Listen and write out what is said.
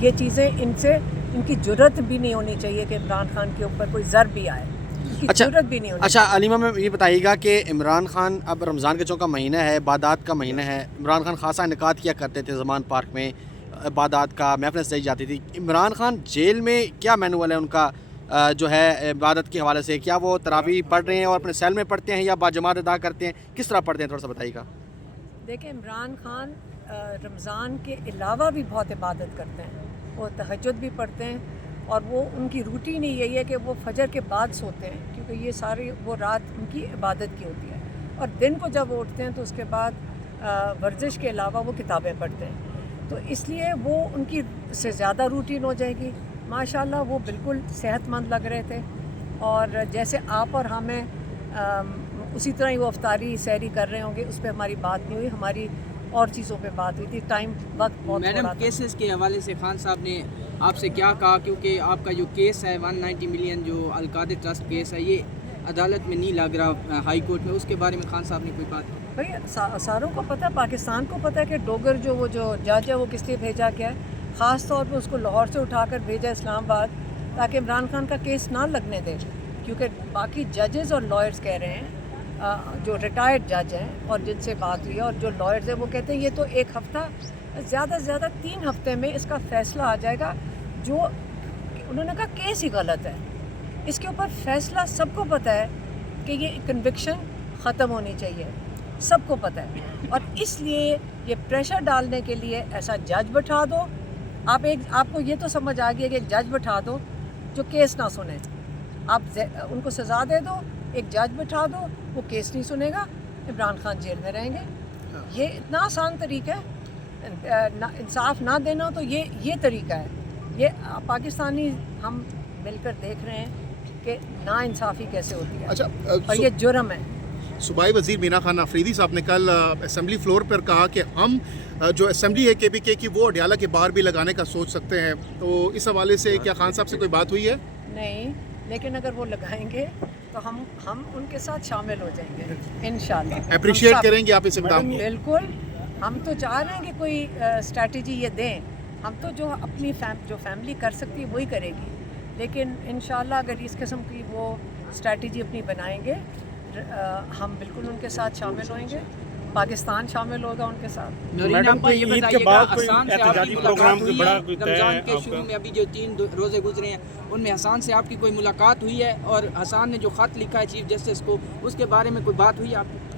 یہ چیزیں ان سے ان کی جرت بھی نہیں ہونی چاہیے کہ عمران خان کے اوپر کوئی ضرب بھی آئے. ضرورت بھی نہیں ہونی. اچھا علیمہ میں یہ بتائیے گا کہ عمران خان اب رمضان کے چونکہ مہینہ ہے، عبادات کا مہینہ ہے، عمران خان خاصا انعقاد کیا کرتے تھے زمان پارک میں، عبادات کا محفلیں سجائی جاتی تھی. عمران خان جیل میں کیا مینول ہے ان کا جو ہے عبادت کے حوالے سے؟ کیا وہ تراویح پڑھ رہے ہیں اور اپنے سیل میں پڑھتے ہیں یا باجماعت ادا کرتے ہیں؟ کس طرح پڑھتے ہیں، تھوڑا سا بتائیے گا. دیکھیں عمران خان رمضان کے علاوہ بھی بہت عبادت کرتے ہیں. وہ تہجد بھی پڑھتے ہیں اور وہ ان کی روٹین ہی یہی ہے کہ وہ فجر کے بعد سوتے ہیں، کیونکہ یہ ساری وہ رات ان کی عبادت کی ہوتی ہے. اور دن کو جب وہ اٹھتے ہیں تو اس کے بعد ورزش کے علاوہ وہ کتابیں پڑھتے ہیں. تو اس لیے وہ ان کی سے زیادہ روٹین ہو جائے گی. ماشاءاللہ وہ بالکل صحت مند لگ رہے تھے، اور جیسے آپ اور ہمیں اسی طرح ہی وہ افطاری سحری کر رہے ہوں گے. اس پہ ہماری بات نہیں ہوئی، ہماری اور چیزوں پہ بات ہوئی تھی. ٹائم وقت بہت میڈم کیسز کے حوالے سے خان صاحب نے آپ سے کیا کہا؟ کیونکہ آپ کا جو کیس ہے 190 ملین جو القادر ٹرسٹ کیس ہے، یہ عدالت میں نہیں لگ رہا ہائی کورٹ میں، اس کے بارے میں خان صاحب نے کوئی بات کی؟ بھائی ساروں کو پتہ ہے، پاکستان کو پتہ ہے کہ ڈوگر وہ جو جج ہے وہ کس لیے بھیجا گیا ہے. خاص طور پہ اس کو لاہور سے اٹھا کر بھیجا اسلام آباد تاکہ عمران خان کا کیس نہ لگنے دے. کیونکہ باقی ججز اور لائرز کہہ رہے ہیں، جو ریٹائرڈ جج ہیں اور جن سے بات ہوئی ہے، اور جو لائرز ہیں وہ کہتے ہیں یہ تو 1 ہفتہ زیادہ سے زیادہ 3 ہفتے میں اس کا فیصلہ آ جائے گا. جو انہوں نے کہا کیس ہی غلط ہے، اس کے اوپر فیصلہ سب کو پتہ ہے کہ یہ کنوکشن ختم ہونی چاہیے، سب کو پتہ ہے. اور اس لیے یہ پریشر ڈالنے کے لیے ایسا جج بٹھا دو. آپ کو یہ تو سمجھ آ گیا کہ ایک جج بٹھا دو جو کیس نہ سنے. آپ ان کو سزا دے دو، ایک جج بٹھا دو، وہ کیس نہیں سنے گا، عمران خان جیل میں رہیں گے. یہ اتنا آسان طریقہ ہے. انصاف نہ دینا تو یہ طریقہ ہے. یہ پاکستانی ہم مل کر دیکھ رہے ہیں کہ نا انصافی کیسے ہوتی ہے. اچھا، اور یہ جرم ہے. صوبائی وزیر مینا خان آفریدی صاحب نے کل اسمبلی فلور پر کہا کہ ہم جو اسمبلی ہے کے پی کے کی وہ اڈیالہ کے باہر بھی لگانے کا سوچ سکتے ہیں. تو اس حوالے سے کیا خان صاحب سے کوئی بات ہوئی ہے؟ نہیں، لیکن اگر وہ لگائیں گے تو ہم ان کے ساتھ شامل ہو جائیں گے انشاءاللہ. اپریشیٹ کریں گے آپ اس اقدام کو؟ بالکل. ہم تو چاہ رہے ہیں کہ کوئی اسٹریٹجی یہ دیں. ہم تو جو اپنی جو فیملی کر سکتی ہے وہی کرے گی. لیکن انشاءاللہ اگر اس قسم کی وہ اسٹریٹجی اپنی بنائیں گے، ہم بالکل ان کے ساتھ شامل ہوئیں گے. پاکستان شامل ہوگا ان کے ساتھ. میڈم کو عید کے بعد کوئی احتجاجی پروگرام کوئی بڑا کوئی طے ہے؟ رمضان کے شروع میں ابھی جو 3 روزے گزرے ہیں ان میں حسان سے آپ کی کوئی ملاقات ہوئی ہے؟ اور حسان نے جو خط لکھا ہے چیف جسٹس کو، اس کے بارے میں کوئی بات ہوئی ہے آپ کی؟